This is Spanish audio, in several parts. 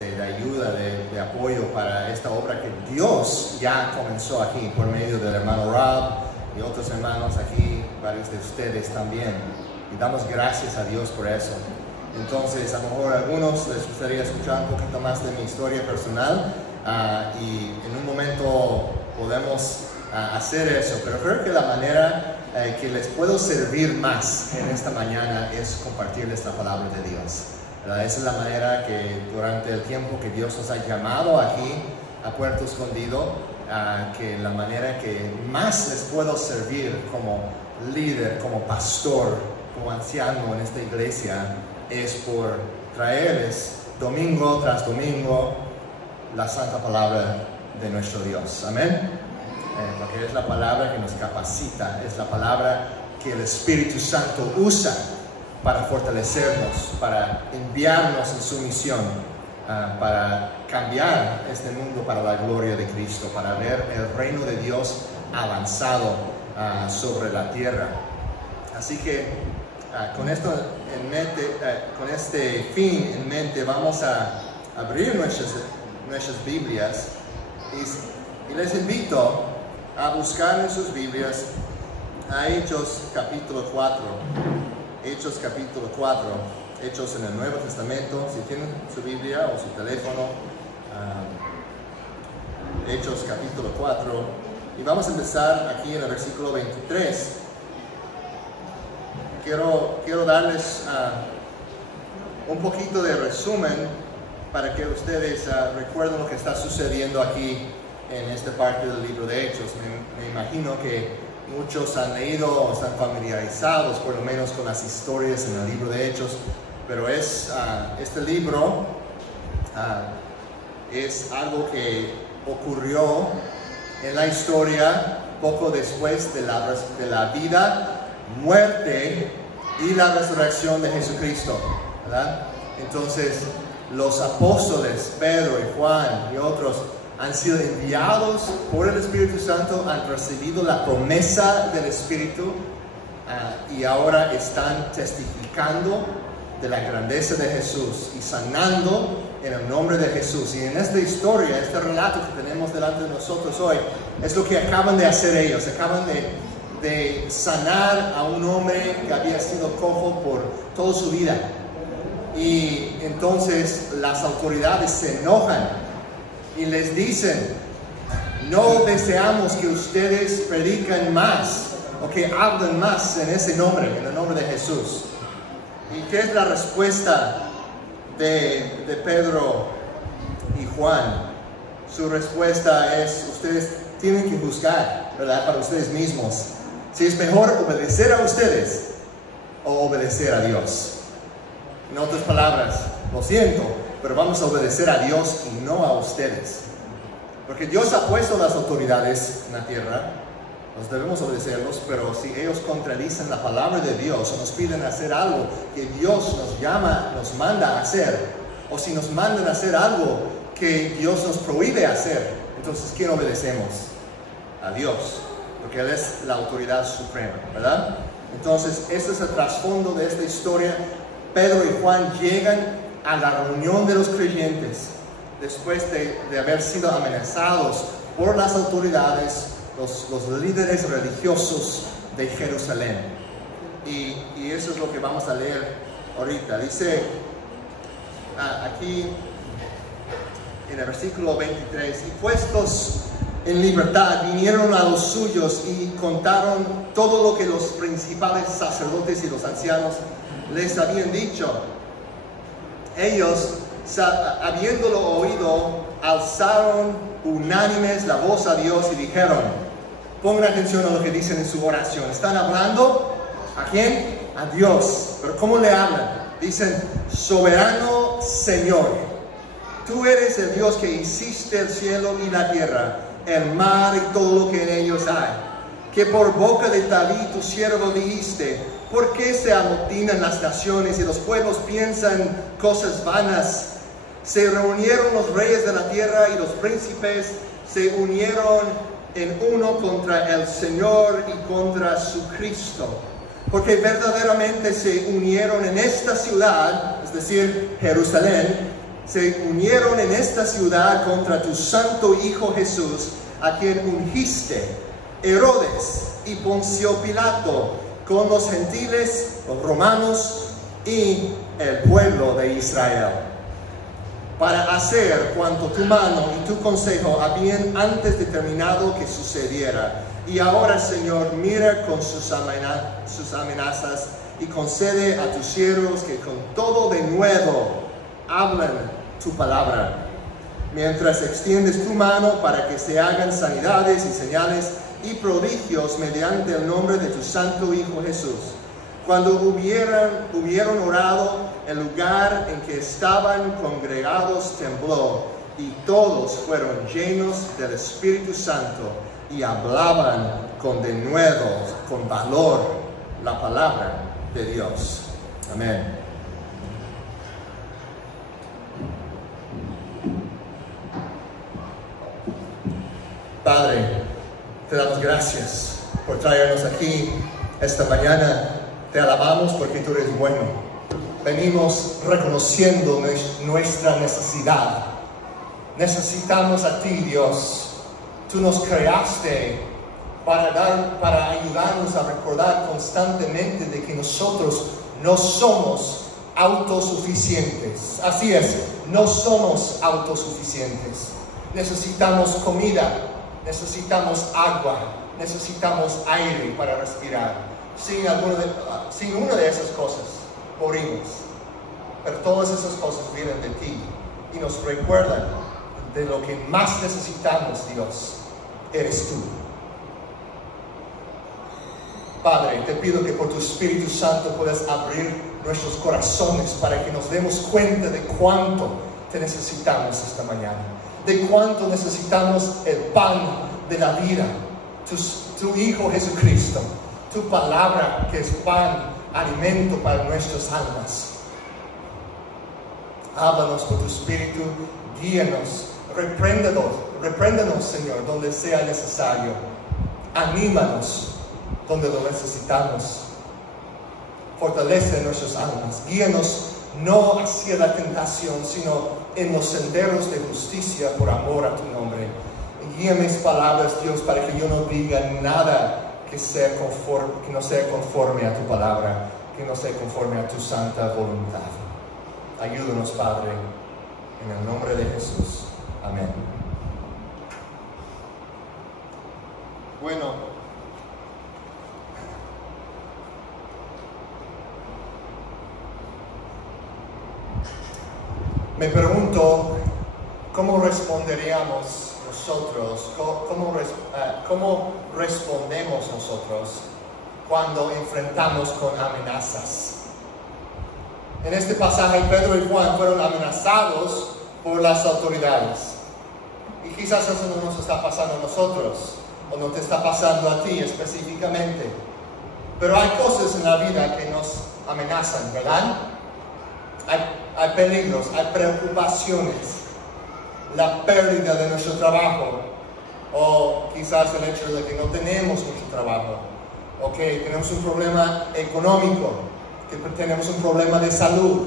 de ayuda, de apoyo para esta obra que Dios ya comenzó aquí por medio del hermano Rob y otros hermanos aquí, varios de ustedes también. Y damos gracias a Dios por eso. Entonces, a lo mejor a algunos les gustaría escuchar un poquito más de mi historia personal y en un momento podemos hacer eso, pero creo que la manera que les puedo servir más en esta mañana es compartirles la palabra de Dios. ¿Verdad? Esa es la manera que durante el tiempo que Dios nos ha llamado aquí a Puerto Escondido, que la manera que más les puedo servir como líder, como pastor, como anciano en esta iglesia, es por traerles domingo tras domingo la santa palabra de nuestro Dios. Amén. Porque es la palabra que nos capacita, es la palabra que el Espíritu Santo usa para fortalecernos, para enviarnos en su misión, para cambiar este mundo para la gloria de Cristo, para ver el reino de Dios avanzado sobre la tierra. Así que con esto en mente, con este fin en mente, vamos a abrir nuestras Biblias y les invito a buscar en sus Biblias a Hechos capítulo 4. Hechos capítulo 4, Hechos en el Nuevo Testamento, si tienen su Biblia o su teléfono, Hechos capítulo 4, y vamos a empezar aquí en el versículo 23. Quiero darles un poquito de resumen para que ustedes recuerden lo que está sucediendo aquí en esta parte del libro de Hechos. Me imagino que muchos han leído o están familiarizados por lo menos con las historias en el libro de Hechos, pero este libro es algo que ocurrió en la historia poco después de la vida, muerte y la resurrección de Jesucristo, ¿verdad? Entonces los apóstoles Pedro y Juan y otros han sido enviados por el Espíritu Santo, han recibido la promesa del Espíritu y ahora están testificando de la grandeza de Jesús y sanando en el nombre de Jesús. Y en esta historia, este relato que tenemos delante de nosotros hoy, es lo que acaban de hacer ellos. Acaban de sanar a un hombre que había sido cojo por toda su vida. Y entonces las autoridades se enojan y les dicen: no deseamos que ustedes prediquen más o que hablen más en ese nombre, en el nombre de Jesús. ¿Y qué es la respuesta de Pedro y Juan? Su respuesta es: ustedes tienen que juzgar, ¿verdad?, para ustedes mismos, si es mejor obedecer a ustedes o obedecer a Dios. En otras palabras, lo siento, pero vamos a obedecer a Dios y no a ustedes. Porque Dios ha puesto las autoridades en la tierra, nos debemos obedecerlos, pero si ellos contradicen la palabra de Dios o nos piden hacer algo que Dios nos manda a hacer, o si nos mandan a hacer algo que Dios nos prohíbe hacer, entonces ¿quién obedecemos? A Dios, porque Él es la autoridad suprema, ¿verdad? Entonces, este es el trasfondo de esta historia. Pedro y Juan llegan a la reunión de los creyentes después de haber sido amenazados por las autoridades, los líderes religiosos de Jerusalén. Y eso es lo que vamos a leer ahorita. Dice aquí en el versículo 23: y puestos en libertad vinieron a los suyos y contaron todo lo que los principales sacerdotes y los ancianos les habían dicho. Ellos, habiéndolo oído, alzaron unánimes la voz a Dios y dijeron, pongan atención a lo que dicen en su oración. Están hablando ¿a quién? A Dios. Pero ¿cómo le hablan? Dicen: soberano Señor, tú eres el Dios que hiciste el cielo y la tierra, el mar y todo lo que en ellos hay, que por boca de David tu siervo dijiste: ¿por qué se amotinan las naciones y los pueblos piensan cosas vanas? Se reunieron los reyes de la tierra y los príncipes se unieron en uno contra el Señor y contra su Cristo. Porque verdaderamente se unieron en esta ciudad, es decir, Jerusalén, se unieron en esta ciudad contra tu santo Hijo Jesús, a quien ungiste, Herodes y Poncio Pilato, con los gentiles, los romanos y el pueblo de Israel, para hacer cuanto tu mano y tu consejo habían antes determinado que sucediera. Y ahora, Señor, mira con sus amenazas y concede a tus siervos que con todo de nuevo hablan tu palabra, mientras extiendes tu mano para que se hagan sanidades y señales y prodigios mediante el nombre de tu santo Hijo Jesús. Cuando hubieron orado, el lugar en que estaban congregados tembló, y todos fueron llenos del Espíritu Santo y hablaban con denuedo, con valor, la palabra de Dios. Amén. Padre, te damos gracias por traernos aquí esta mañana. Te alabamos porque tú eres bueno. Venimos reconociendo nuestra necesidad. Necesitamos a ti, Dios. Tú nos creaste para ayudarnos a recordar constantemente de que nosotros no somos autosuficientes. Así es, no somos autosuficientes. Necesitamos comida, necesitamos agua, necesitamos aire para respirar. Sin una de esas cosas morimos. Pero todas esas cosas vienen de ti y nos recuerdan de lo que más necesitamos, Dios. Eres tú. Padre, te pido que por tu Espíritu Santo puedas abrir nuestros corazones para que nos demos cuenta de cuánto te necesitamos esta mañana, de cuánto necesitamos el pan de la vida, tu Hijo Jesucristo, tu palabra que es pan, alimento para nuestras almas. Háblanos por tu Espíritu, guíanos, repréndanos, Señor, donde sea necesario. Anímanos donde lo necesitamos. Fortalece nuestras almas. Guíanos no hacia la tentación, sino en los senderos de justicia por amor a tu nombre. Guía mis palabras, Dios, para que yo no diga nada que no sea conforme a tu palabra, que no sea conforme a tu santa voluntad. Ayúdanos, Padre, en el nombre de Jesús. Amén. Bueno, me pregunto cómo responderíamos nosotros, cómo respondemos nosotros cuando enfrentamos con amenazas. En este pasaje, Pedro y Juan fueron amenazados por las autoridades. Y quizás eso no nos está pasando a nosotros, o no te está pasando a ti específicamente. Pero hay cosas en la vida que nos amenazan, ¿verdad? Hay peligros, hay preocupaciones, la pérdida de nuestro trabajo, o quizás el hecho de que no tenemos mucho trabajo, o que tenemos un problema económico, que tenemos un problema de salud,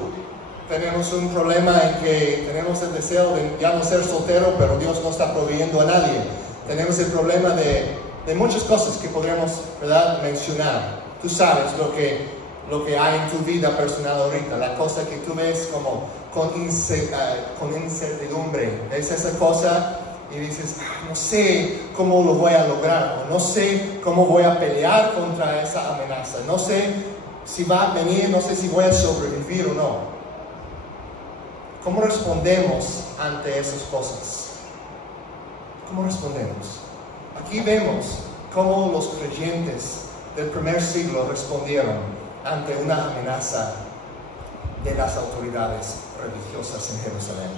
tenemos un problema en que tenemos el deseo de ya no ser soltero, pero Dios no está proveyendo a nadie. Tenemos el problema de muchas cosas que podríamos, ¿verdad?, mencionar. Tú sabes lo que hay en tu vida personal ahorita, la cosa que tú ves como con incertidumbre. Ves esa cosa y dices, no sé cómo lo voy a lograr, o no sé cómo voy a pelear contra esa amenaza, no sé si va a venir, no sé si voy a sobrevivir o no. ¿Cómo respondemos ante esas cosas? ¿Cómo respondemos? Aquí vemos cómo los creyentes del primer siglo respondieron ante una amenaza de las autoridades religiosas en Jerusalén.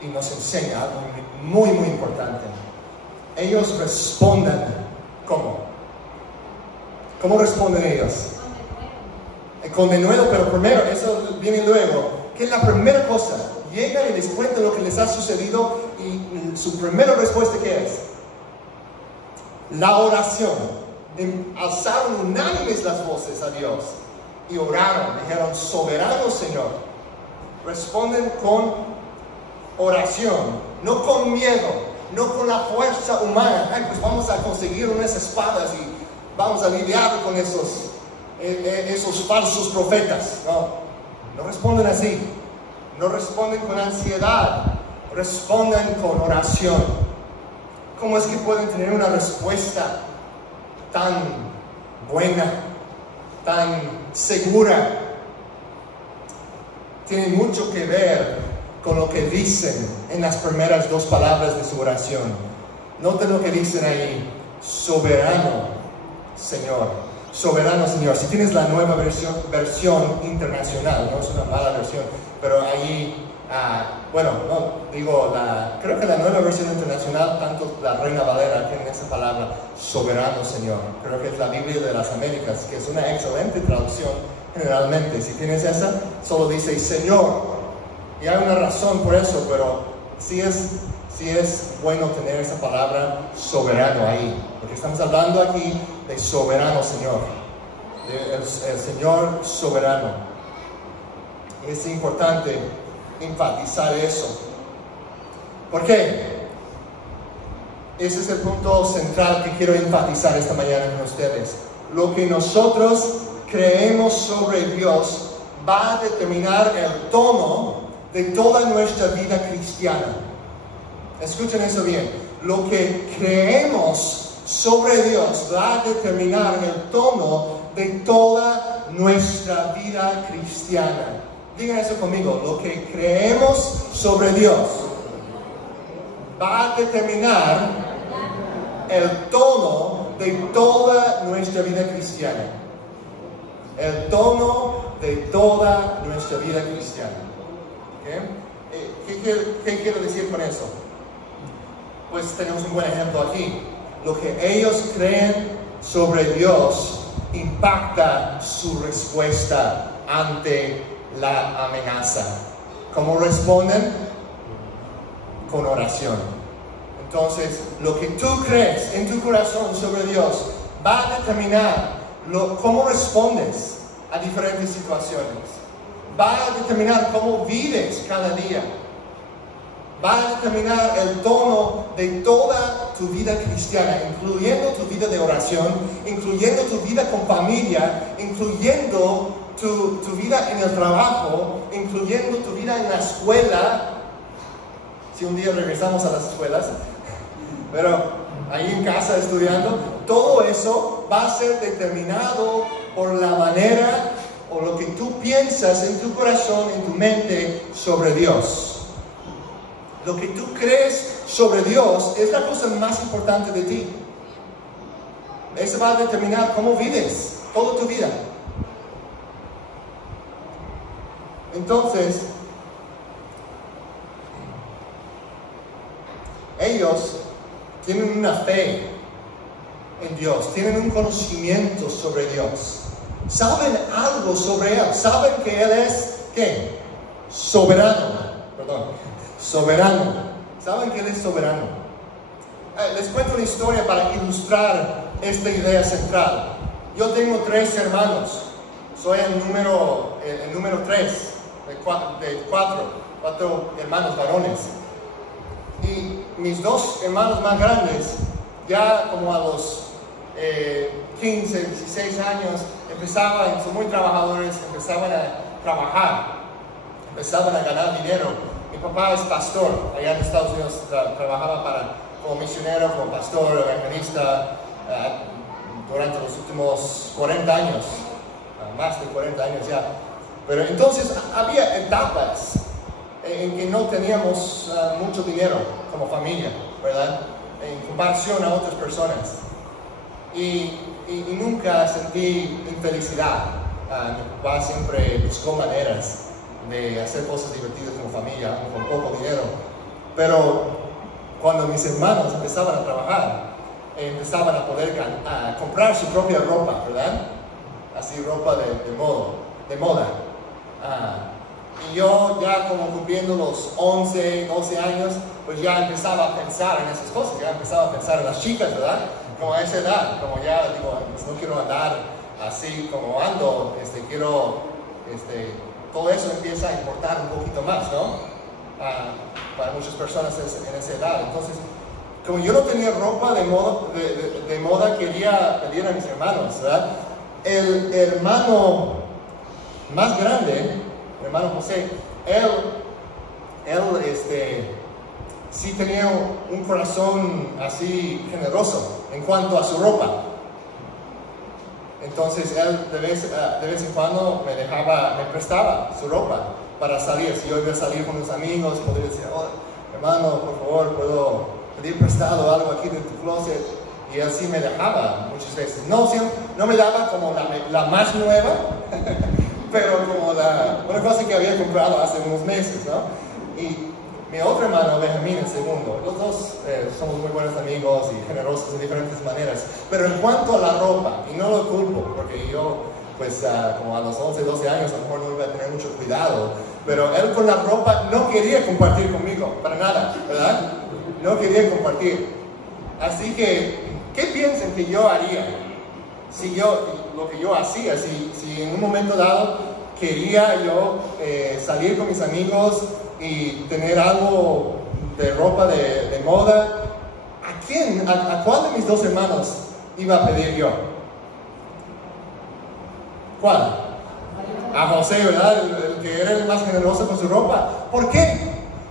Y nos enseña algo muy, muy importante. Ellos responden, ¿cómo? ¿Cómo responden ellos? Con denuedo, pero primero, eso viene luego. ¿Qué es la primera cosa? Llegan y les cuentan lo que les ha sucedido, y su primera respuesta, ¿qué es? La oración. Alzaron unánimes las voces a Dios y oraron, dijeron, soberano Señor. Responden con oración, no con miedo, no con la fuerza humana. Ay, pues vamos a conseguir unas espadas y vamos a lidiar con esos falsos profetas. No responden así. No responden con ansiedad, responden con oración. ¿Cómo es que pueden tener una respuesta tan buena, tan segura? Tiene mucho que ver con lo que dicen en las primeras dos palabras de su oración. Noten lo que dicen ahí: soberano Señor. Soberano Señor. Si tienes la nueva versión internacional, no es una mala versión, pero ahí, creo que la nueva versión internacional, tanto la Reina Valera tiene esa palabra, soberano Señor. Creo que es la Biblia de las Américas, que es una excelente traducción generalmente. Si tienes esa, solo dice Señor. Y hay una razón por eso, pero sí es bueno tener esa palabra soberano ahí, porque estamos hablando aquí de soberano Señor, el Señor soberano. Y es importante enfatizar eso. ¿Por qué? Ese es el punto central que quiero enfatizar esta mañana con ustedes. Lo que nosotros creemos sobre Dios va a determinar el tono de toda nuestra vida cristiana. Escuchen eso bien. Lo que creemos sobre Dios va a determinar el tono de toda nuestra vida cristiana. Digan eso conmigo. Lo que creemos sobre Dios va a determinar el tono de toda nuestra vida cristiana. El tono de toda nuestra vida cristiana. ¿Qué quiero decir con eso? Pues tenemos un buen ejemplo aquí. Lo que ellos creen sobre Dios impacta su respuesta ante la amenaza. ¿Cómo responden? Con oración. Entonces, lo que tú crees en tu corazón sobre Dios va a determinar cómo respondes a diferentes situaciones. Va a determinar cómo vives cada día. Va a determinar el tono de toda tu vida cristiana, incluyendo tu vida de oración, incluyendo tu vida con familia, incluyendo tu vida en el trabajo, incluyendo tu vida en la escuela. Si un día regresamos a las escuelas, pero ahí en casa estudiando, todo eso va a ser determinado por la manera o lo que tú piensas en tu corazón, en tu mente sobre Dios. Lo que tú crees sobre Dios es la cosa más importante de ti. Eso va a determinar cómo vives toda tu vida. Entonces, ellos tienen una fe en Dios, tienen un conocimiento sobre Dios, saben algo sobre Él, saben que Él es, ¿qué? Soberano. Saben que Él es soberano. Les cuento una historia para ilustrar esta idea central. Yo tengo 3 hermanos, soy el número 3 de 4 hermanos varones. Y mis 2 hermanos más grandes, ya como a los 15, 16 años, son muy trabajadores, empezaban a trabajar, empezaban a ganar dinero. Mi papá es pastor, allá en Estados Unidos trabajaba como misionero, como pastor, evangelista, durante los últimos 40 años, más de 40 años ya. Pero entonces había etapas en que no teníamos mucho dinero como familia, ¿verdad? En comparación a otras personas. Y nunca sentí infelicidad. Mi papá siempre buscó maneras de hacer cosas divertidas como familia, con poco dinero. Pero cuando mis hermanos empezaban a trabajar, empezaban a poder comprar su propia ropa, ¿verdad? Así ropa de moda. Y yo ya como cumpliendo los 11, 12 años, pues ya empezaba a pensar en esas cosas, ya empezaba a pensar en las chicas, ¿verdad? Como a esa edad, como ya digo, pues no quiero andar así como ando, todo eso empieza a importar un poquito más, ¿no? para muchas personas en esa edad. Entonces, como yo no tenía ropa de moda, quería pedir a mis hermanos, ¿verdad? El hermano más grande, el hermano José, él sí tenía un corazón así generoso en cuanto a su ropa. Entonces él de vez en cuando me prestaba su ropa para salir. Si yo iba a salir con los amigos, podría decir, oh, hermano, por favor, ¿puedo pedir prestado algo aquí de tu closet? Y él sí me dejaba muchas veces. No me daba como la más nueva, pero como una cosa que había comprado hace unos meses, ¿no? Y mi otro hermano, Benjamín, el segundo, los dos somos muy buenos amigos y generosos de diferentes maneras. Pero en cuanto a la ropa, y no lo culpo, porque yo, pues como a los 11, 12 años, a lo mejor no iba a tener mucho cuidado, pero él con la ropa no quería compartir conmigo, para nada, ¿verdad? No quería compartir. Así que, ¿qué piensan que yo haría? Lo que yo hacía, si en un momento dado quería yo salir con mis amigos y tener algo de ropa de moda, ¿a cuál de mis dos hermanos iba a pedir yo? ¿Cuál? A José, ¿verdad? El que era el más generoso con su ropa. ¿Por qué?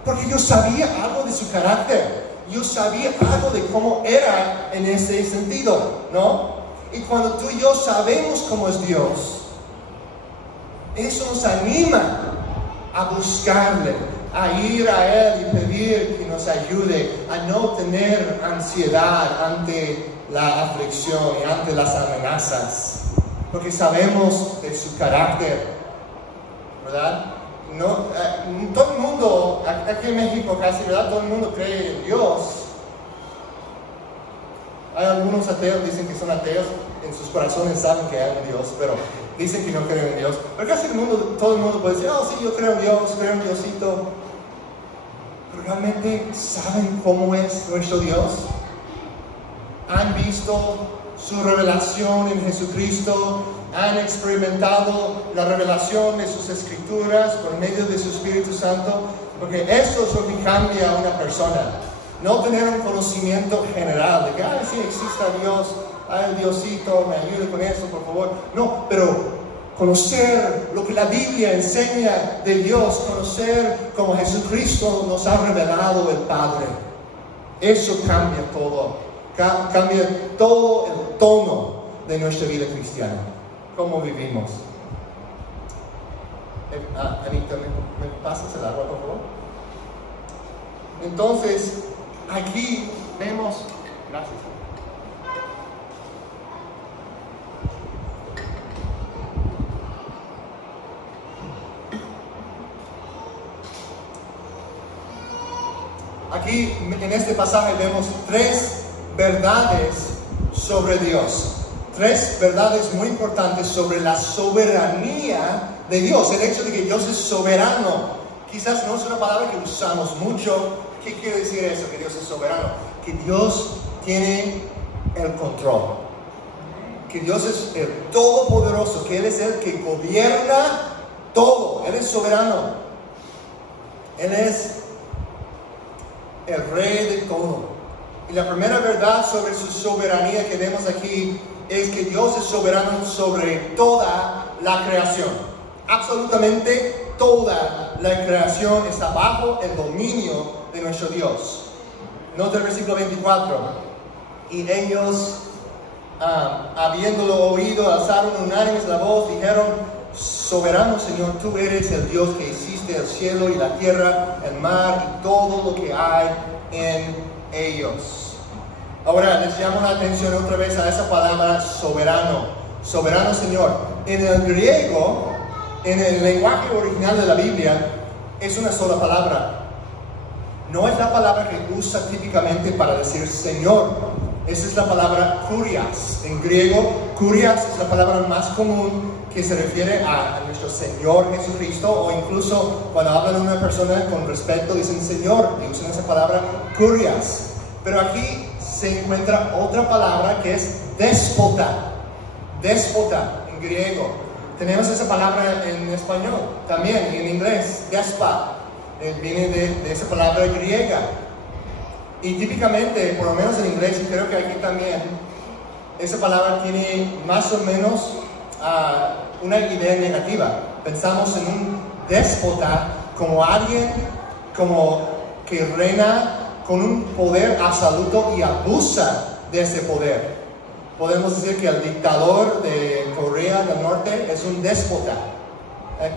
Porque yo sabía algo de su carácter. Yo sabía algo de cómo era en ese sentido, ¿no? Y cuando tú y yo sabemos cómo es Dios, eso nos anima a buscarle, a ir a Él y pedir que nos ayude a no tener ansiedad ante la aflicción y ante las amenazas, porque sabemos de su carácter, ¿verdad? Todo el mundo, aquí en México casi, ¿verdad? Todo el mundo cree en Dios. Hay algunos ateos, dicen que son ateos, en sus corazones saben que hay un Dios, pero dicen que no creen en Dios. Pero casi todo el mundo puede decir, oh sí, yo creo en Dios, creo en Diosito. Pero realmente saben cómo es nuestro Dios. Han visto su revelación en Jesucristo, han experimentado la revelación de sus escrituras por medio de su Espíritu Santo, porque eso es lo que cambia a una persona. No tener un conocimiento general de que, sí existe Dios, el Diosito, me ayude con eso, por favor. No, pero conocer lo que la Biblia enseña de Dios, conocer cómo Jesucristo nos ha revelado el Padre. Eso cambia todo, cambia todo el tono de nuestra vida cristiana, cómo vivimos. Anita, ¿me pasas el agua, por favor? Entonces, aquí vemos, gracias. Aquí en este pasaje vemos tres verdades sobre Dios. Tres verdades muy importantes sobre la soberanía de Dios. El hecho de que Dios es soberano. Quizás no es una palabra que usamos mucho. ¿Qué quiere decir eso? Que Dios es soberano. Que Dios tiene el control. Que Dios es el todopoderoso. Que Él es el que gobierna todo. Él es soberano. Él es el rey de todo. Y la primera verdad sobre su soberanía que vemos aquí es que Dios es soberano sobre toda la creación. Absolutamente toda la creación está bajo el dominio de nuestro Dios. Nota el versículo 24. Y ellos, habiéndolo oído, alzaron unánimes la voz, dijeron: soberano Señor, tú eres el Dios que hiciste el cielo y la tierra, el mar y todo lo que hay en ellos. Ahora les llamo la atención otra vez a esa palabra soberano. Soberano Señor. En el griego, en el lenguaje original de la Biblia, es una sola palabra. No es la palabra que usa típicamente para decir Señor. Esa es la palabra kurias. En griego, kurias es la palabra más común que se refiere a nuestro Señor Jesucristo, o incluso cuando hablan de una persona con respeto dicen Señor, y usan esa palabra kurias. Pero aquí se encuentra otra palabra que es déspota. Déspota en griego. Tenemos esa palabra en español también, y en inglés, despa. viene de esa palabra griega. Y típicamente, por lo menos en inglés, y creo que aquí también, esa palabra tiene más o menos una idea negativa. Pensamos en un déspota como alguien que reina con un poder absoluto y abusa de ese poder. Podemos decir que el dictador de Corea del Norte es un déspota.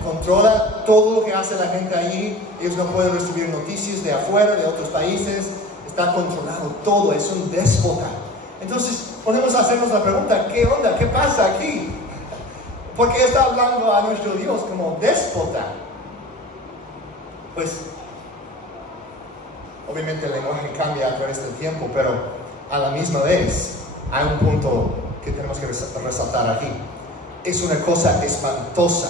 Controla todo lo que hace la gente allí. Ellos no pueden recibir noticias de afuera, de otros países. Está controlado todo, es un déspota. Entonces podemos hacernos la pregunta, ¿qué onda? ¿Qué pasa aquí? ¿Por qué está hablando a nuestro Dios como déspota? Pues obviamente el lenguaje cambia a través del tiempo, pero a la misma vez hay un punto que tenemos que resaltar aquí. Es una cosa espantosa,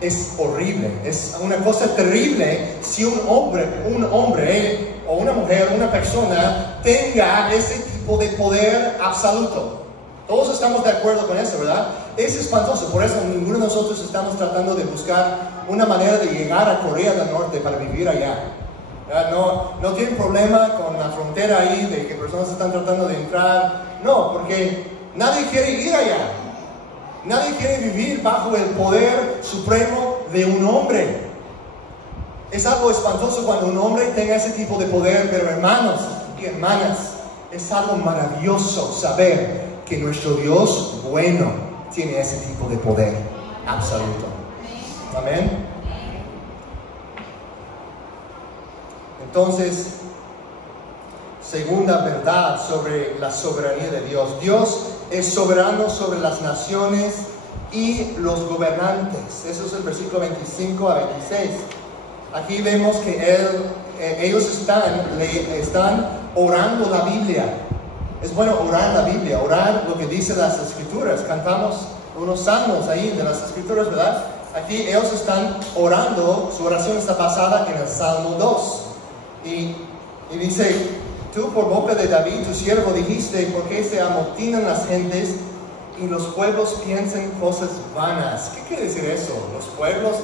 es horrible, es una cosa terrible si un hombre o una mujer, una persona tenga ese tipo de poder absoluto. Todos estamos de acuerdo con eso, ¿verdad? Es espantoso, por eso ninguno de nosotros estamos tratando de buscar una manera de llegar a Corea del Norte para vivir allá. No tienen problema con la frontera ahí, de que personas están tratando de entrar. No, porque nadie quiere ir allá. Nadie quiere vivir bajo el poder supremo de un hombre. Es algo espantoso cuando un hombre tenga ese tipo de poder, pero hermanos y hermanas, es algo maravilloso saber que nuestro Dios bueno tiene ese tipo de poder absoluto. Amén. Entonces, segunda verdad sobre la soberanía de Dios. Dios es soberano sobre las naciones y los gobernantes. Eso es el versículo 25 a 26. Aquí vemos que ellos están orando la Biblia. Es bueno orar la Biblia, orar lo que dice las Escrituras. Cantamos unos salmos ahí de las Escrituras, ¿verdad? Aquí ellos están orando, su oración está basada en el Salmo 2. Y dice, tú por boca de David, tu siervo, dijiste, ¿por qué se amotinan las gentes y los pueblos piensan cosas vanas? ¿Qué quiere decir eso? Los pueblos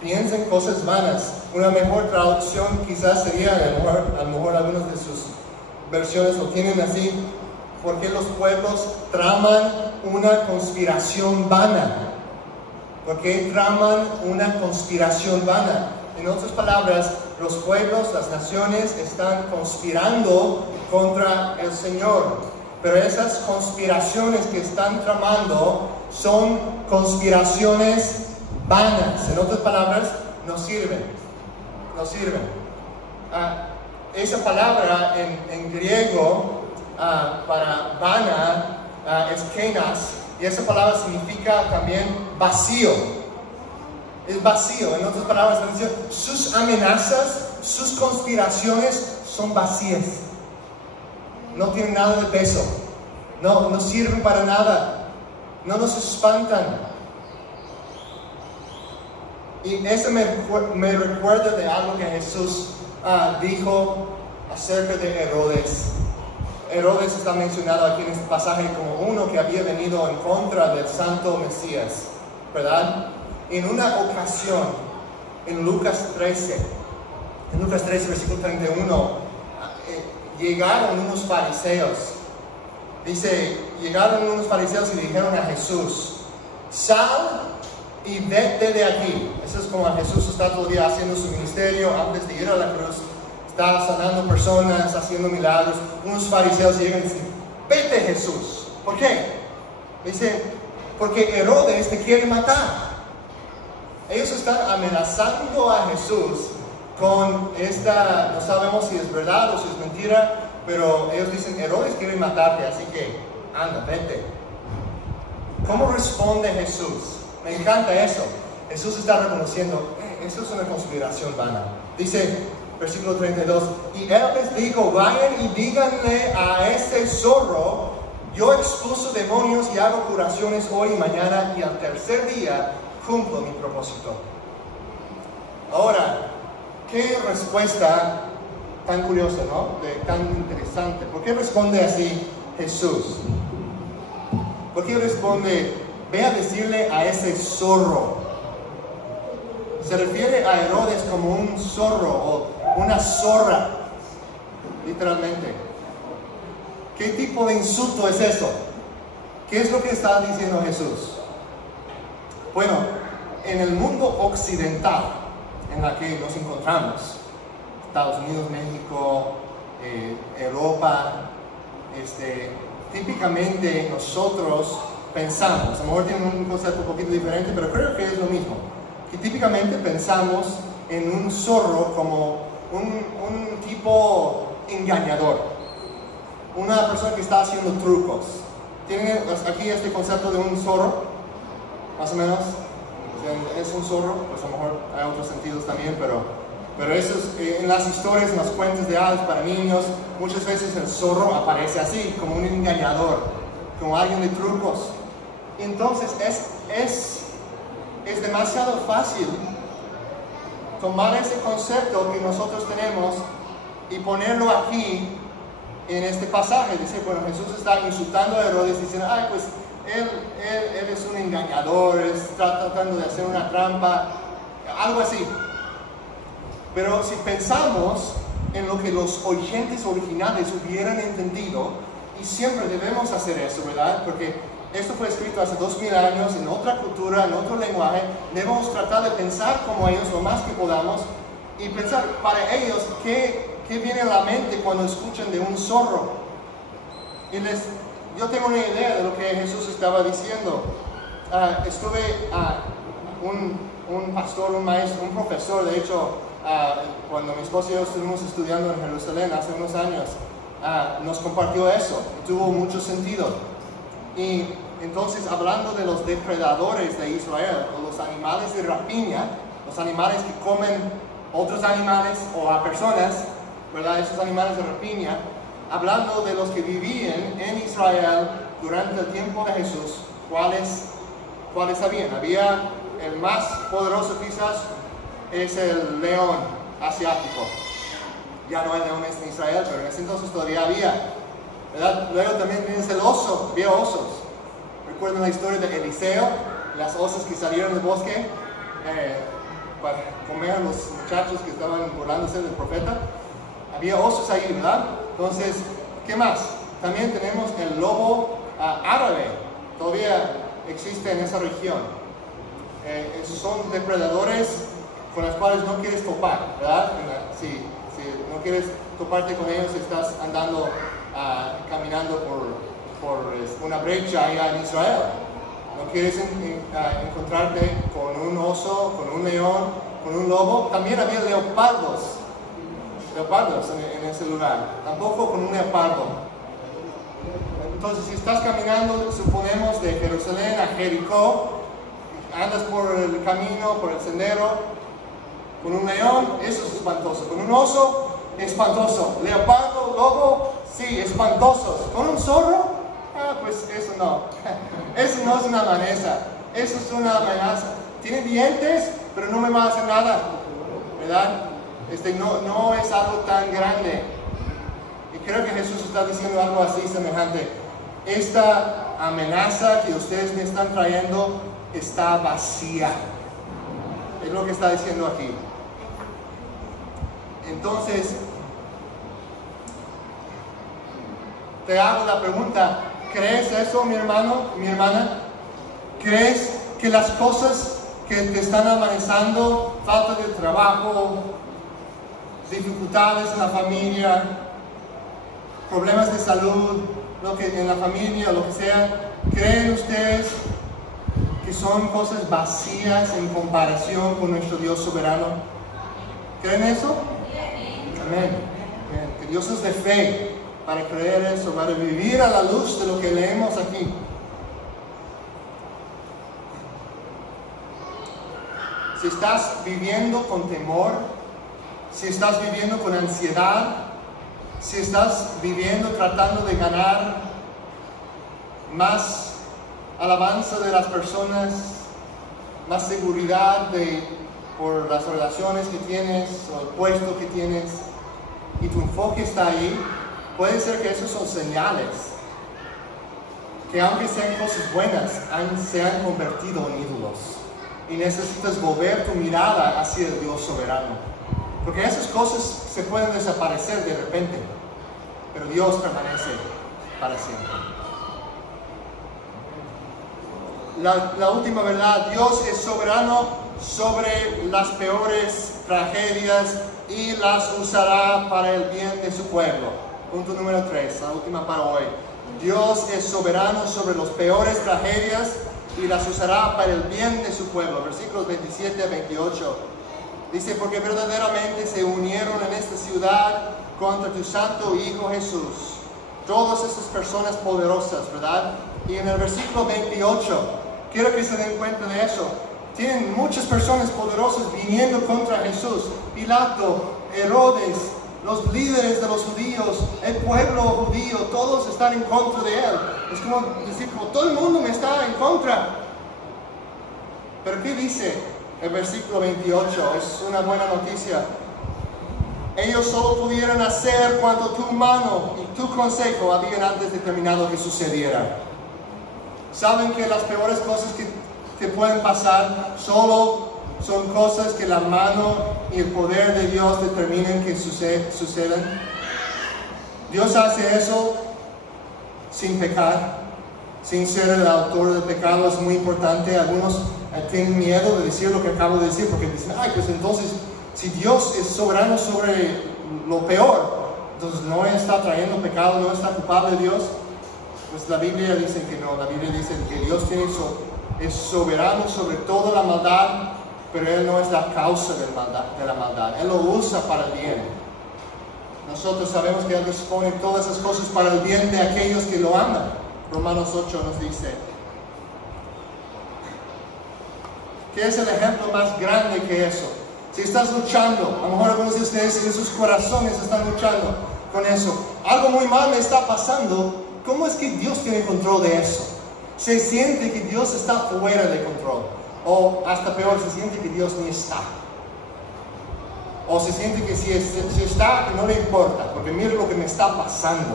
piensan cosas vanas. Una mejor traducción quizás sería, a lo mejor algunas de sus versiones lo tienen así, porque los pueblos traman una conspiración vana. Porque traman una conspiración vana. En otras palabras, los pueblos, las naciones están conspirando contra el Señor. Pero esas conspiraciones que están tramando son conspiraciones vanas. En otras palabras, no sirven. No sirven. Esa palabra en griego para vana es kenas. Y esa palabra significa también vacío. Es vacío. En otras palabras, sus amenazas, sus conspiraciones son vacías. No tienen nada de peso. No sirven para nada. No nos espantan. Y eso me recuerda de algo que Jesús dijo acerca de Herodes. Herodes está mencionado aquí en este pasaje como uno que había venido en contra del santo Mesías, ¿verdad? En una ocasión, en Lucas 13, versículo 31, llegaron unos fariseos. Dice, llegaron unos fariseos y le dijeron a Jesús, sal y vete de aquí. Eso es como Jesús está todo el día haciendo su ministerio antes de ir a la cruz. Está sanando personas, haciendo milagros. Unos fariseos llegan y dicen, vete Jesús. ¿Por qué? Dice, porque Herodes te quiere matar. Ellos están amenazando a Jesús con esta, no sabemos si es verdad o si es mentira, pero ellos dicen, Herodes quiere matarte, así que anda, vete. ¿Cómo responde Jesús? Me encanta eso. Jesús está reconociendo, eso es una conspiración vana. Dice, versículo 32, y él les dijo, vayan y díganle a ese zorro, yo expulso demonios y hago curaciones hoy y mañana, y al tercer día cumplo mi propósito. Ahora, qué respuesta tan curiosa, ¿no? Tan interesante. ¿Por qué responde así Jesús? ¿Por qué responde, ve a decirle a ese zorro? Se refiere a Herodes como un zorro o una zorra, literalmente. ¿Qué tipo de insulto es eso? ¿Qué es lo que está diciendo Jesús? Bueno, en el mundo occidental en la que nos encontramos, Estados Unidos, México, Europa, típicamente nosotros pensamos, a lo mejor tiene un concepto un poquito diferente, pero creo que es lo mismo, que típicamente pensamos en un zorro como un tipo engañador, una persona que está haciendo trucos. ¿Tienen aquí este concepto de un zorro? Más o menos. Es un zorro, pues a lo mejor hay otros sentidos también, pero eso es, en las historias, en los cuentos de hadas para niños, muchas veces el zorro aparece así, como un engañador, como alguien de trucos. Entonces es demasiado fácil tomar ese concepto que nosotros tenemos y ponerlo aquí en este pasaje. Dice, bueno, Jesús está insultando a Herodes diciendo, ay, pues él es un engañador, está tratando de hacer una trampa, algo así. Pero si pensamos en lo que los oyentes originales hubieran entendido, y siempre debemos hacer eso, ¿verdad? Porque esto fue escrito hace 2000 años, en otra cultura, en otro lenguaje, debemos tratar de pensar como ellos lo más que podamos, y pensar para ellos qué viene a la mente cuando escuchan de un zorro. Yo tengo una idea de lo que Jesús estaba diciendo. Estuve un pastor, un maestro, un profesor, de hecho, cuando mi esposo y yo estuvimos estudiando en Jerusalén hace unos años, nos compartió eso, tuvo mucho sentido. Y entonces, hablando de los depredadores de Israel, o los animales de rapiña, los animales que comen otros animales o a personas, ¿verdad? Esos animales de rapiña, hablando de los que vivían en Israel durante el tiempo de Jesús, ¿cuáles habían? Había el más poderoso quizás, es el león asiático. Ya no hay leones en Israel, pero en ese entonces todavía había, ¿verdad? Luego también tienes el oso, había osos. ¿Recuerdan la historia de Eliseo? Las osas que salieron del bosque para comer a los muchachos que estaban burlándose del profeta. Había osos ahí, ¿verdad? Entonces, ¿qué más? También tenemos el lobo árabe, todavía existe en esa región. Esos son depredadores con los cuales no quieres topar, ¿verdad? Si no quieres toparte con ellos, estás andando, caminando por una brecha allá en Israel. No quieres encontrarte con un oso, con un león, con un lobo. También había leopardos en ese lugar, tampoco con un leopardo. Entonces, si estás caminando, suponemos, de Jerusalén a Jericó, andas por el camino, por el sendero, con un león, eso es espantoso. Con un oso, espantoso. Leopardo, lobo, sí, espantosos. Con un zorro, pues eso no. Eso no es una amenaza, eso es una amenaza. Tiene dientes, pero no me va a hacer nada, ¿verdad? No es algo tan grande. Y creo que Jesús está diciendo algo así semejante. Esta amenaza que ustedes me están trayendo está vacía. Es lo que está diciendo aquí. Entonces, te hago la pregunta, ¿crees eso, mi hermano, mi hermana? ¿Crees que las cosas que te están amenazando, falta de trabajo, dificultades en la familia, problemas de salud, lo que en la familia, lo que sea, creen ustedes que son cosas vacías en comparación con nuestro Dios soberano? ¿Creen eso? Amén. Que Dios es de fe para creer eso, para vivir a la luz de lo que leemos aquí. Si estás viviendo con temor, si estás viviendo con ansiedad, si estás viviendo tratando de ganar más alabanza de las personas, más seguridad por las relaciones que tienes o el puesto que tienes, y tu enfoque está ahí, puede ser que esos son señales que, aunque sean cosas buenas, se han convertido en ídolos. y necesitas volver tu mirada hacia el Dios soberano. Porque esas cosas se pueden desaparecer de repente, pero Dios permanece para siempre. La última verdad, Dios es soberano sobre las peores tragedias y las usará para el bien de su pueblo. Punto número 3, la última para hoy. Dios es soberano sobre las peores tragedias y las usará para el bien de su pueblo. Versículos 27 a 28. Dice, porque verdaderamente se unieron en esta ciudad contra tu santo Hijo Jesús todas esas personas poderosas, ¿verdad? Y en el versículo 28, quiero que se den cuenta de eso. Tienen muchas personas poderosas viniendo contra Jesús. Pilato, Herodes, los líderes de los judíos, el pueblo judío, todos están en contra de él. Es como decir, como todo el mundo me está en contra. Pero ¿qué dice el versículo 28? Es una buena noticia. Ellos solo pudieron hacer cuanto tu mano y tu consejo habían antes determinado que sucediera. Saben que las peores cosas que pueden pasar solo son cosas que la mano y el poder de Dios determinan que sucedan. Dios hace eso sin pecar, sin ser el autor del pecado. Es muy importante. Algunos tienen miedo de decir lo que acabo de decir porque dicen, ay, pues entonces si Dios es soberano sobre lo peor, entonces no está trayendo pecado, no está culpable Dios. Pues la Biblia dice que no. La Biblia dice que Dios es soberano sobre toda la maldad, pero Él no es la causa de la maldad. Él lo usa para el bien. Nosotros sabemos que Él dispone todas esas cosas para el bien de aquellos que lo aman. Romanos 8 nos dice. ¿Qué es el ejemplo más grande que eso? Si estás luchando, a lo mejor algunos de ustedes en sus corazones están luchando con eso. Algo muy mal me está pasando. ¿Cómo es que Dios tiene control de eso? Se siente que Dios está fuera de control. O hasta peor, se siente que Dios ni está. O se siente que si está, no le importa, porque mira lo que me está pasando.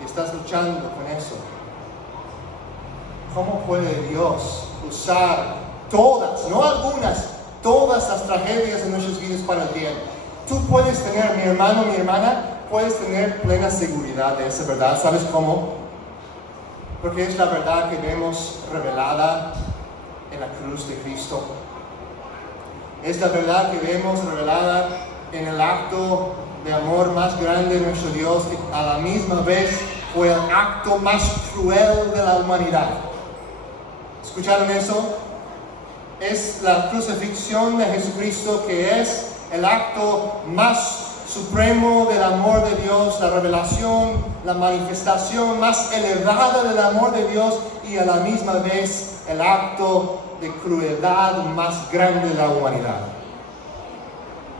Y estás luchando con eso. ¿Cómo puede Dios usar todas, no algunas, todas las tragedias en nuestras vidas para el bien? Tú puedes tener, mi hermano, mi hermana, puedes tener plena seguridad de esa verdad. ¿Sabes cómo? Porque es la verdad que vemos revelada en la cruz de Cristo. Es la verdad que vemos revelada en el acto de amor más grande de nuestro Dios, que a la misma vez fue el acto más cruel de la humanidad. ¿Escucharon eso? Es la crucifixión de Jesucristo que es el acto más supremo del amor de Dios, la revelación, la manifestación más elevada del amor de Dios y a la misma vez el acto de crueldad más grande de la humanidad.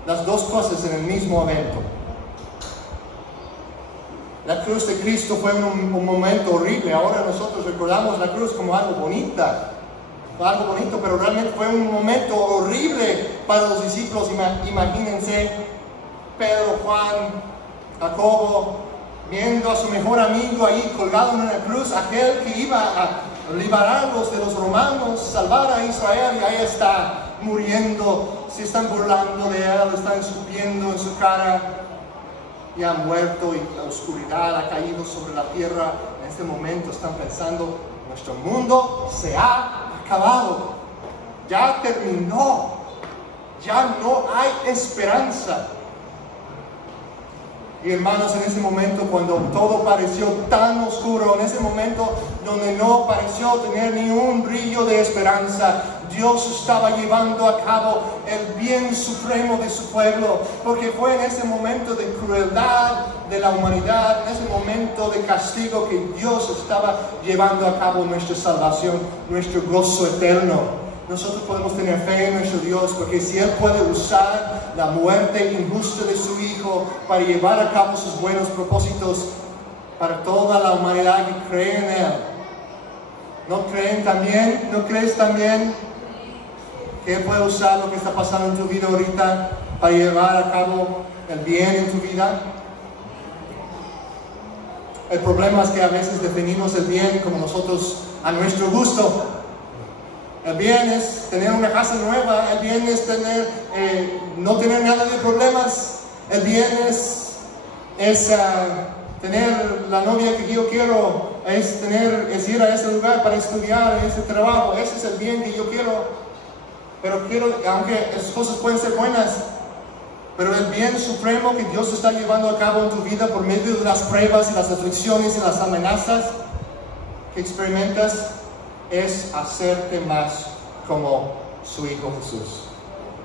Las dos cosas en el mismo evento. La cruz de Cristo fue un momento horrible. Ahora nosotros recordamos la cruz como algo bonito, pero realmente fue un momento horrible para los discípulos. Imagínense Pedro, Juan, Jacobo, viendo a su mejor amigo ahí colgado en una cruz, aquel que iba a liberarlos de los romanos, salvar a Israel, y ahí está muriendo. Se están burlando de él, están escupiendo en su cara, y ha muerto y la oscuridad ha caído sobre la tierra. En este momento están pensando, nuestro mundo se ha acabado, ya terminó, ya no hay esperanza. Y hermanos, en ese momento cuando todo pareció tan oscuro, en ese momento donde no pareció tener ni un brillo de esperanza, Dios estaba llevando a cabo el bien supremo de su pueblo, porque fue en ese momento de crueldad de la humanidad, en ese momento de castigo, que Dios estaba llevando a cabo nuestra salvación, nuestro gozo eterno. Nosotros podemos tener fe en nuestro Dios, porque si Él puede usar la muerte injusta de su Hijo para llevar a cabo sus buenos propósitos para toda la humanidad que cree en Él, ¿no creen también? ¿No crees también que Él puede usar lo que está pasando en tu vida ahorita para llevar a cabo el bien en tu vida? El problema es que a veces definimos el bien como nosotros, a nuestro gusto. El bien es tener una casa nueva. El bien es no tener nada de problemas. El bien es tener la novia que yo quiero. Es ir a ese lugar para estudiar, ese trabajo. Ese es el bien que yo quiero. Pero aunque esas cosas pueden ser buenas, pero el bien supremo que Dios está llevando a cabo en tu vida por medio de las pruebas y las aflicciones y las amenazas que experimentas es hacerte más como su Hijo Jesús.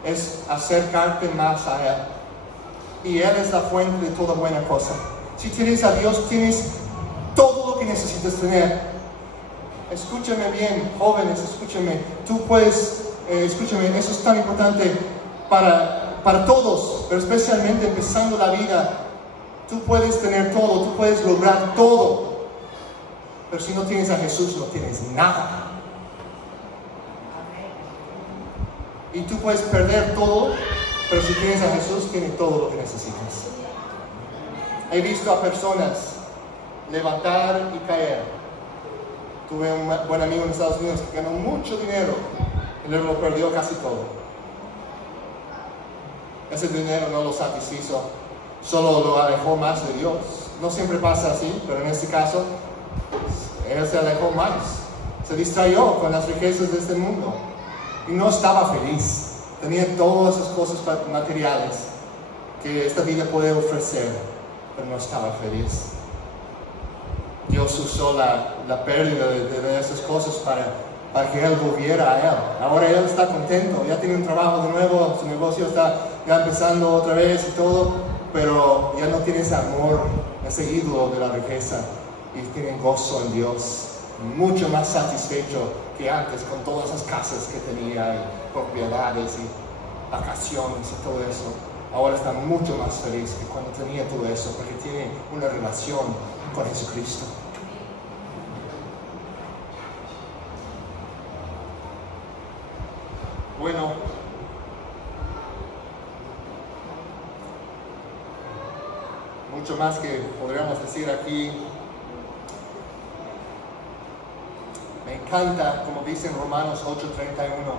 Es acercarte más a Él. Y Él es la fuente de toda buena cosa. Si tienes a Dios, tienes todo lo que necesitas tener. Escúchame bien, jóvenes, escúchame. Tú puedes, escúchame, eso es tan importante para todos, pero especialmente empezando la vida. Tú puedes tener todo, tú puedes lograr todo. Pero si no tienes a Jesús, no tienes nada. Y tú puedes perder todo, pero si tienes a Jesús, tienes todo lo que necesitas. He visto a personas levantar y caer. Tuve un buen amigo en Estados Unidos que ganó mucho dinero y luego lo perdió casi todo. Ese dinero no lo satisfizo, solo lo alejó más de Dios. No siempre pasa así, pero en este caso, él se alejó más. Se distrayó con las riquezas de este mundo y no estaba feliz. Tenía todas esas cosas materiales que esta vida puede ofrecer, pero no estaba feliz. Dios usó la pérdida de esas cosas para que él volviera a Él. Ahora él está contento, ya tiene un trabajo de nuevo, su negocio está ya empezando otra vez y todo, pero ya no tiene ese amor, ese ídolo de la riqueza, y tiene gozo en Dios, mucho más satisfecho que antes con todas esas casas que tenía, y propiedades y vacaciones y todo eso. Ahora está mucho más feliz que cuando tenía todo eso, porque tiene una relación con Jesucristo. Bueno, mucho más que podríamos decir aquí. Me encanta, como dice en Romanos 8:31.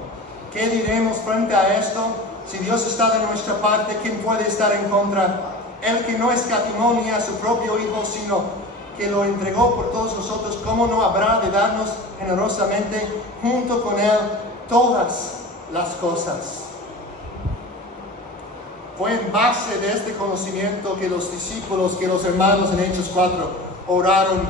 ¿Qué diremos frente a esto? Si Dios está de nuestra parte, ¿quién puede estar en contra? El que no escatimó ni a su propio Hijo, sino que lo entregó por todos nosotros, ¿cómo no habrá de darnos generosamente junto con Él todas las cosas? Fue en base de este conocimiento que los discípulos, que los hermanos en Hechos 4 oraron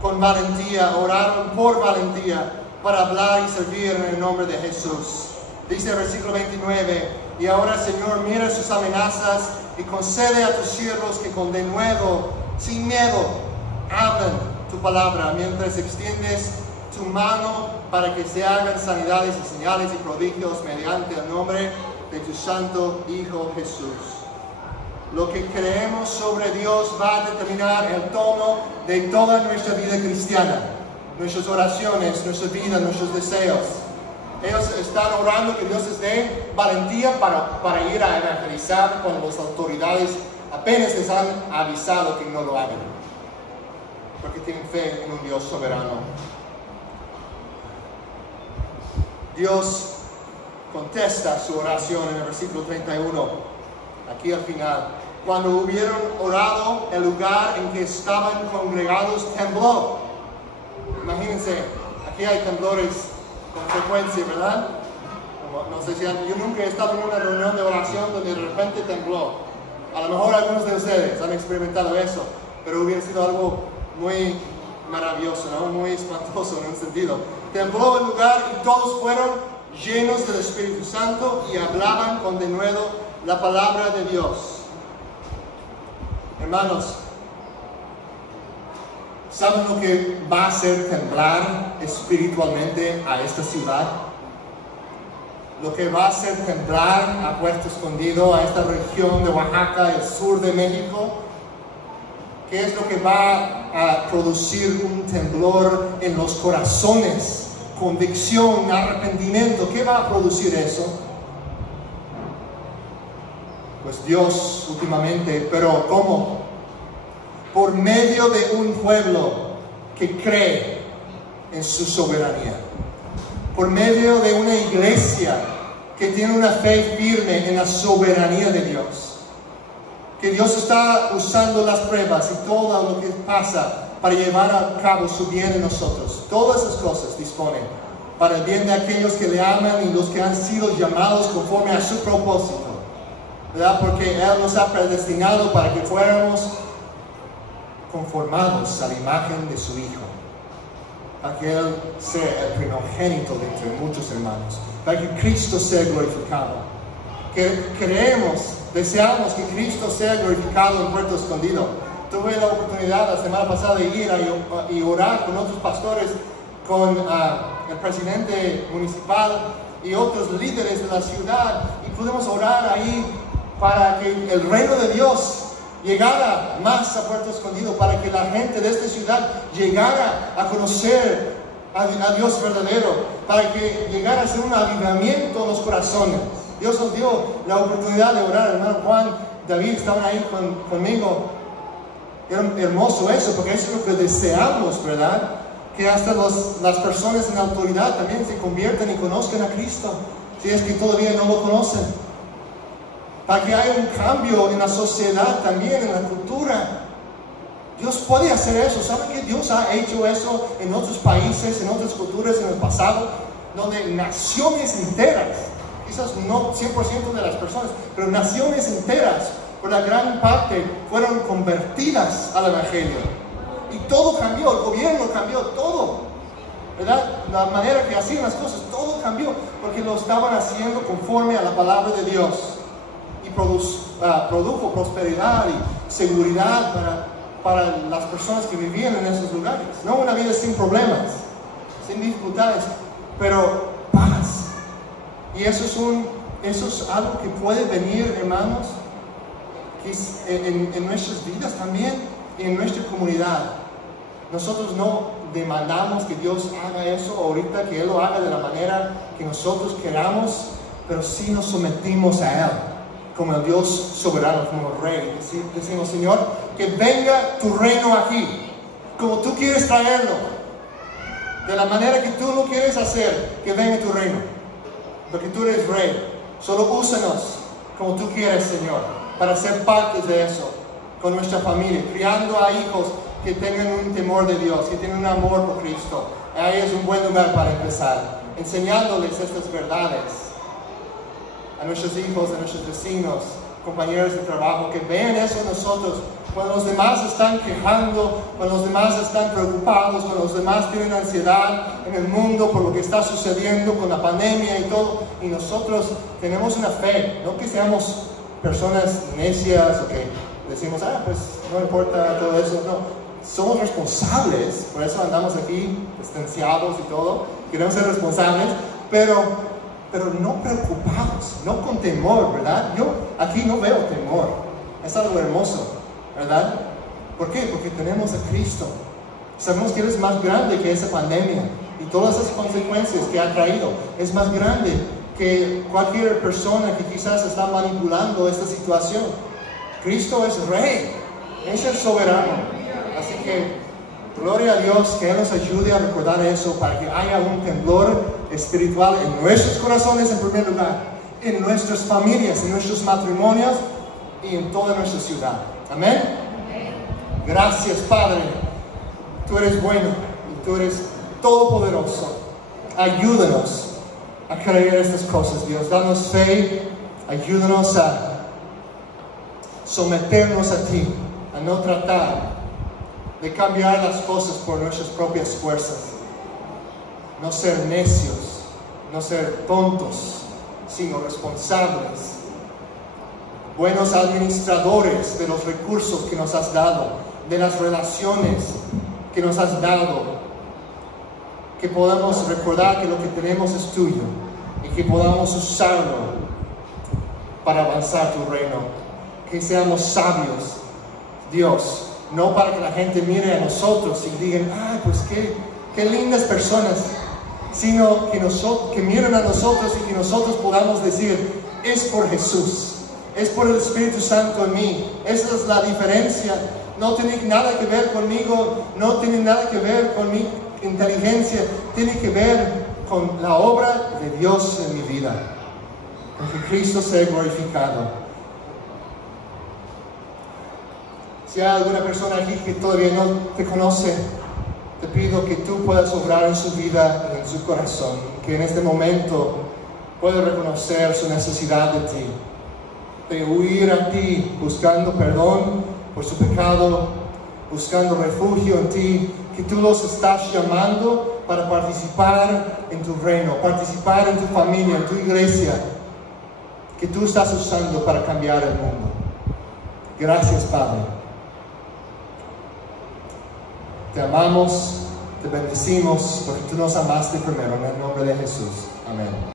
con valentía, oraron por valentía para hablar y servir en el nombre de Jesús. Dice el versículo 29, y ahora, Señor, mira sus amenazas y concede a tus siervos que con denuedo, sin miedo, hablen tu palabra, mientras extiendes tu mano para que se hagan sanidades y señales y prodigios mediante el nombre de tu santo Hijo Jesús. Lo que creemos sobre Dios va a determinar el tono de toda nuestra vida cristiana, nuestras oraciones, nuestra vida, nuestros deseos. Ellos están orando que Dios les dé valentía para ir a evangelizar cuando las autoridades apenas les han avisado que no lo hagan, porque tienen fe en un Dios soberano. Dios contesta su oración en el versículo 31, aquí al final. Cuando hubieron orado, el lugar en que estaban congregados tembló. Imagínense, aquí hay temblores con frecuencia, ¿verdad? No sé si yo nunca he estado en una reunión de oración donde de repente tembló. A lo mejor algunos de ustedes han experimentado eso, pero hubiera sido algo muy maravilloso, ¿no? Muy espantoso en un sentido. Tembló el lugar y todos fueron llenos del Espíritu Santo y hablaban con denuedo la palabra de Dios. Hermanos, ¿saben lo que va a hacer temblar espiritualmente a esta ciudad? Lo que va a hacer temblar a Puerto Escondido, a esta región de Oaxaca, el sur de México. ¿Qué es lo que va a producir un temblor en los corazones? Convicción, arrepentimiento. ¿Qué va a producir eso? Pues Dios últimamente, pero ¿cómo? Por medio de un pueblo que cree en su soberanía. por medio de una iglesia que tiene una fe firme en la soberanía de Dios. Que Dios está usando las pruebas y todo lo que pasa para llevar a cabo su bien en nosotros. Todas esas cosas disponen para el bien de aquellos que le aman y los que han sido llamados conforme a su propósito, ¿verdad? Porque Él nos ha predestinado para que fuéramos conformados a la imagen de su Hijo, para que Él sea el primogénito de entre muchos hermanos, para que Cristo sea glorificado. Que creemos, deseamos que Cristo sea glorificado en Puerto Escondido. Tuve la oportunidad la semana pasada de ir y orar con otros pastores, con el presidente municipal y otros líderes de la ciudad, y pudimos orar ahí para que el reino de Dios llegara más a Puerto Escondido, para que la gente de esta ciudad llegara a conocer a Dios verdadero, para que llegara a ser un avivamiento en los corazones. Dios nos dio la oportunidad de orar. El hermano Juan, David estaban ahí conmigo. Era hermoso eso, porque eso es lo que deseamos, ¿verdad? Que hasta las personas en autoridad también se conviertan y conozcan a Cristo, si es que todavía no lo conocen. Para que haya un cambio en la sociedad también, en la cultura. Dios puede hacer eso. ¿Saben que Dios ha hecho eso en otros países, en otras culturas en el pasado? Donde naciones enteras, quizás no 100% de las personas, pero naciones enteras, por la gran parte, fueron convertidas al Evangelio. Y todo cambió, el gobierno cambió, todo, ¿verdad? La manera que hacían las cosas, todo cambió, porque lo estaban haciendo conforme a la palabra de Dios. Y produjo prosperidad y seguridad para las personas que vivían en esos lugares. No una vida sin problemas, sin dificultades, pero paz. Y eso es algo que puede venir, hermanos, que es en nuestras vidas también y en nuestra comunidad. Nosotros no demandamos que Dios haga eso ahorita, que Él lo haga de la manera que nosotros queramos, pero sí nos sometimos a Él como el Dios soberano, como el Rey. Decimos, Señor, que venga tu reino aquí, como tú quieres traerlo, de la manera que tú lo quieres hacer, que venga tu reino, porque tú eres Rey. Solo úsanos como tú quieres, Señor, para ser parte de eso, con nuestra familia, criando a hijos que tengan un temor de Dios, que tengan un amor por Cristo. Ahí es un buen lugar para empezar, enseñándoles estas verdades a nuestros hijos, a nuestros vecinos, compañeros de trabajo, que vean eso en nosotros. Cuando los demás están quejando, cuando los demás están preocupados, cuando los demás tienen ansiedad en el mundo por lo que está sucediendo con la pandemia y todo, y nosotros tenemos una fe, no que seamos personas necias o que decimos, pues no importa todo eso, no. Somos responsables, por eso andamos aquí distanciados y todo, queremos ser responsables, pero no preocupados, no con temor, ¿verdad? Yo aquí no veo temor, es algo hermoso, ¿verdad? ¿Por qué? Porque tenemos a Cristo. Sabemos que Él es más grande que esa pandemia y todas esas consecuencias que ha traído. Es más grande que cualquier persona que quizás está manipulando esta situación. Cristo es Rey, es el soberano. Así que, gloria a Dios, que Él nos ayude a recordar eso para que haya un temblor espiritual en nuestros corazones en primer lugar, en nuestras familias, en nuestros matrimonios y en toda nuestra ciudad. Amén. Gracias, Padre. Tú eres bueno y tú eres todopoderoso. Ayúdanos a creer estas cosas, Dios. Danos fe. Ayúdanos a someternos a ti, a no tratar de cambiar las cosas por nuestras propias fuerzas. No ser necios, no ser tontos, sino responsables. Buenos administradores de los recursos que nos has dado, de las relaciones que nos has dado. Que podamos recordar que lo que tenemos es tuyo y que podamos usarlo para avanzar tu reino. Que seamos sabios, Dios, no para que la gente mire a nosotros y digan, pues qué lindas personas, sino que miren a nosotros y que nosotros podamos decir, es por Jesús, es por el Espíritu Santo en mí. Esa es la diferencia. No tiene nada que ver conmigo, no tiene nada que ver con mi inteligencia, tiene que ver con la obra de Dios en mi vida, para que Cristo sea glorificado. Si hay alguna persona aquí que todavía no te conoce, te pido que tú puedas obrar en su vida y en su corazón, que en este momento pueda reconocer su necesidad de ti, de huir a ti, buscando perdón por su pecado, buscando refugio en ti, que tú los estás llamando para participar en tu reino, participar en tu familia, en tu iglesia, que tú estás usando para cambiar el mundo. Gracias, Padre. Te amamos, te bendecimos, porque tú nos amaste primero, en el nombre de Jesús. Amén.